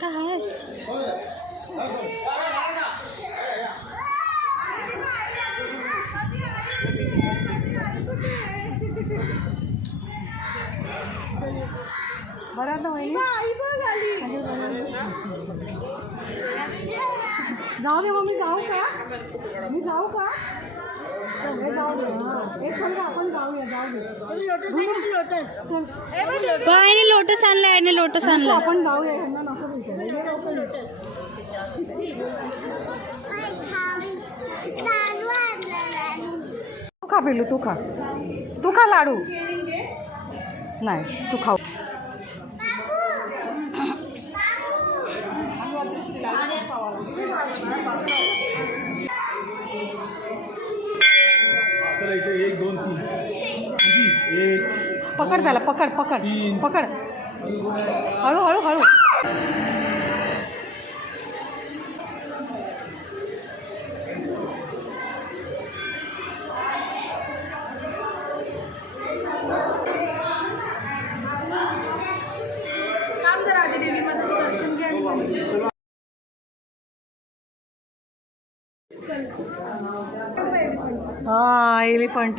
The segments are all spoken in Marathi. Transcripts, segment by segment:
काय आहे? बरं ना वहिनी जाऊ दे मग मी जाऊ का आपण जाऊया जाऊ दे लोटस आणलाय लोटस आणला आपण जाऊया ह्यांना नको तू खा पिलू तू खा लाडू नाही तू खाऊ एक दोन तीन एक पकड त्याला पकड हळू देवी माताचं दर्शन घ्या. एलिफंट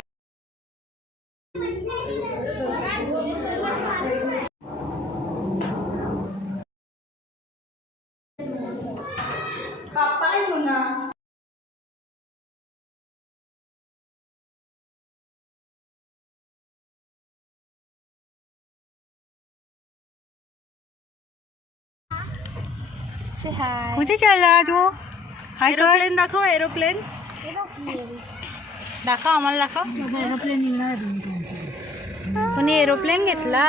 पापा काय सोना कुठे चालला तू? एरोप्लेन दाखव एरोप्लेन दाखव आम्हाला दाखव. एरोप्लेन निघणार कोणी एरोप्लेन घेतला.